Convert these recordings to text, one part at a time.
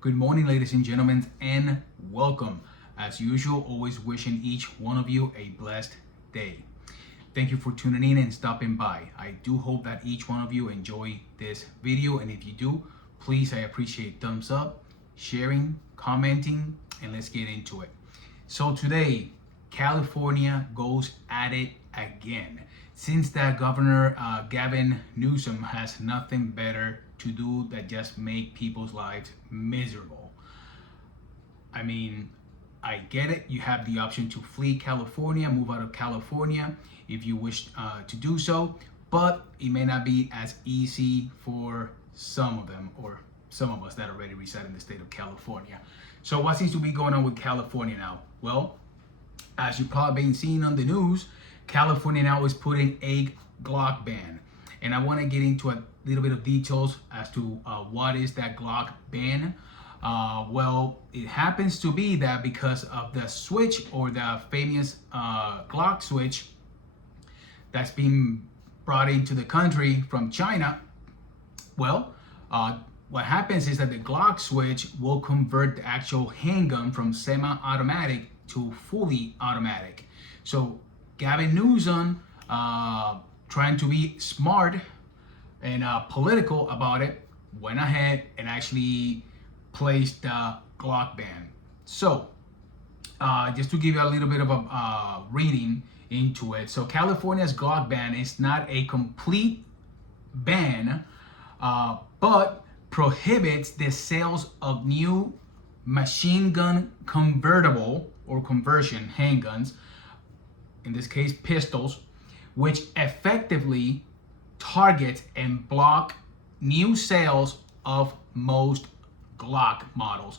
Good morning, ladies and gentlemen, and welcome. As usual, always wishing each one of you a blessed day. Thank you for tuning in and stopping by. I do hope that each one of you enjoy this video, and if you do, please, I appreciate thumbs up, sharing, commenting, and let's get into it. So today, California goes at it again. Since that Governor Gavin Newsom has nothing better to do than just make people's lives miserable. I mean, I get it. You have the option to flee California, move out of California if you wish to do so, but it may not be as easy for some of them or some of us that already reside in the state of California. So what seems to be going on with California now? Well, as you've probably been seeing on the news, California now is putting a Glock ban. And I want to get into a little bit of details as to what is that Glock ban. Well, it happens to be that because of the switch, or the famous Glock switch that's been brought into the country from China. Well, what happens is that the Glock switch will convert the actual handgun from semi-automatic to fully automatic. So Gavin Newsom, trying to be smart and political about it, went ahead and actually placed the Glock ban. So just to give you a little bit of a reading into it. So California's Glock ban is not a complete ban, but prohibits the sales of new machine gun convertible or conversion handguns, in this case pistols, which effectively targets and block new sales of most Glock models.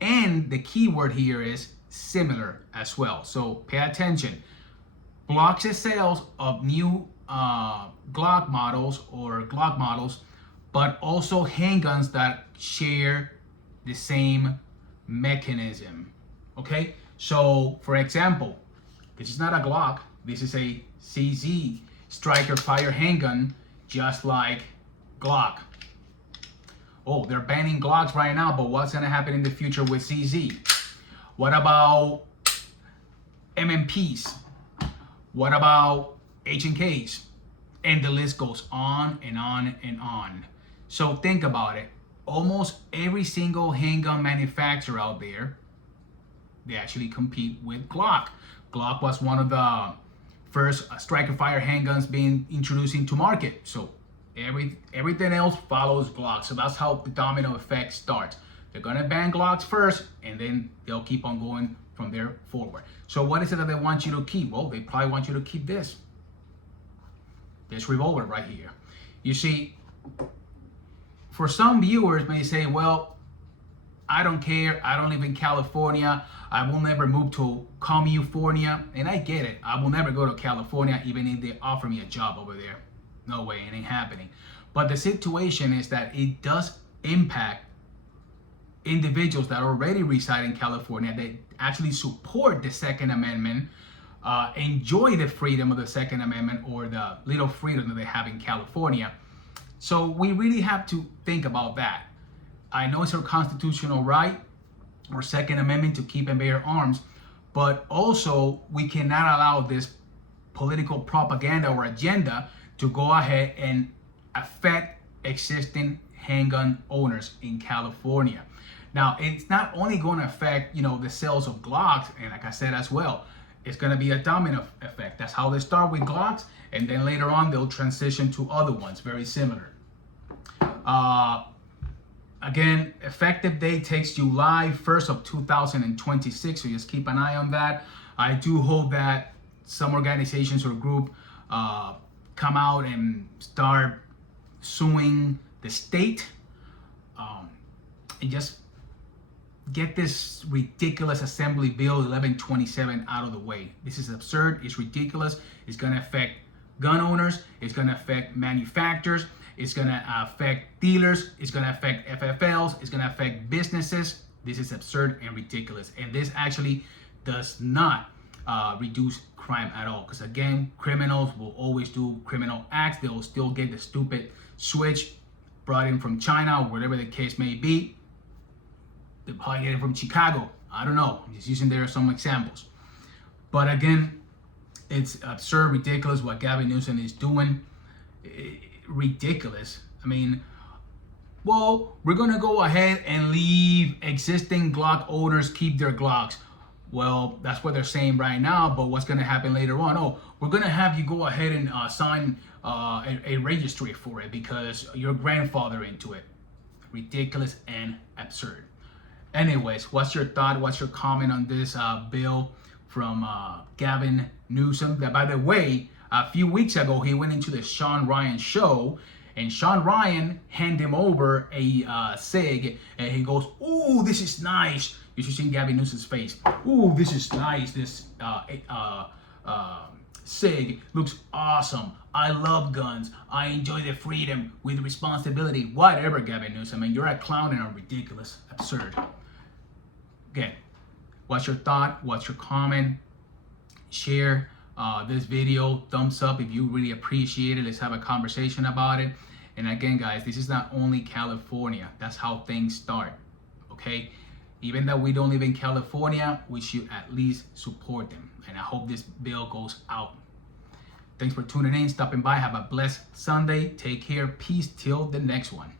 And the key word here is similar as well. So pay attention. Blocks the sales of new Glock models or Glock models, but also handguns that share the same mechanism. Okay? So for example, this is not a Glock. This is a CZ striker fire handgun, just like Glock. Oh, they're banning Glocks right now, but what's gonna happen in the future with CZ? What about MMPs? What about H&Ks? And the list goes on and on and on. So think about it. Almost every single handgun manufacturer out there, they actually compete with Glock. Glock was one of the first striker fire handguns being introduced into market. So everything else follows Glock. So that's how the domino effect starts. They're gonna ban Glocks first, and then they'll keep on going from there forward. So what is it that they want you to keep? Well, they probably want you to keep this revolver right here. You see, for some viewers may say, well, I don't care, I don't live in California, I will never move to California, and I get it. I will never go to California even if they offer me a job over there. No way, it ain't happening. But the situation is that it does impact individuals that already reside in California, that actually support the Second Amendment, enjoy the freedom of the Second Amendment, or the little freedom that they have in California. So we really have to think about that. I know it's our constitutional right, or Second Amendment, to keep and bear arms, but also we cannot allow this political propaganda or agenda to go ahead and affect existing handgun owners in California. Now, it's not only going to affect, the sales of Glocks, and like I said as well, it's going to be a domino effect. That's how they start with Glocks, and then later on they'll transition to other ones very similar. Again, effective date takes July 1st of 2026, so just keep an eye on that. I do hope that some organizations or group come out and start suing the state, and just get this ridiculous Assembly Bill 1127 out of the way. This is absurd, it's ridiculous, it's gonna affect gun owners, it's gonna affect manufacturers, it's gonna affect dealers, it's gonna affect FFLs, it's gonna affect businesses. This is absurd and ridiculous. And this actually does not reduce crime at all. Because again, criminals will always do criminal acts. They will still get the stupid switch brought in from China or whatever the case may be. They probably get it from Chicago. I don't know. I'm just using there some examples. But again, it's absurd, ridiculous what Gavin Newsom is doing. Ridiculous. I mean, well, we're gonna go ahead and leave existing Glock owners keep their Glocks. Well, that's what they're saying right now, but what's gonna happen later on? Oh, we're gonna have you go ahead and sign a registry for it because your grandfather into it. Ridiculous and absurd. Anyways, what's your thought? What's your comment on this bill from Gavin Newsom? That, by the way, a few weeks ago, he went into the Sean Ryan show, and Sean Ryan handed him over a SIG, and he goes, "Ooh, this is nice." You should see Gavin Newsom's face. "Ooh, this is nice. This SIG looks awesome. I love guns. I enjoy the freedom with responsibility." Whatever, Gavin Newsom. I mean, you're a clown and a ridiculous, absurd. Again, what's your thought? What's your comment? Share this video. Thumbs up if you really appreciate it. Let's have a conversation about it. And again, guys, this is not only California. That's how things start. Okay? Even though we don't live in California, we should at least support them. And I hope this bill goes out. Thanks for tuning in, stopping by. Have a blessed Sunday. Take care. Peace till the next one.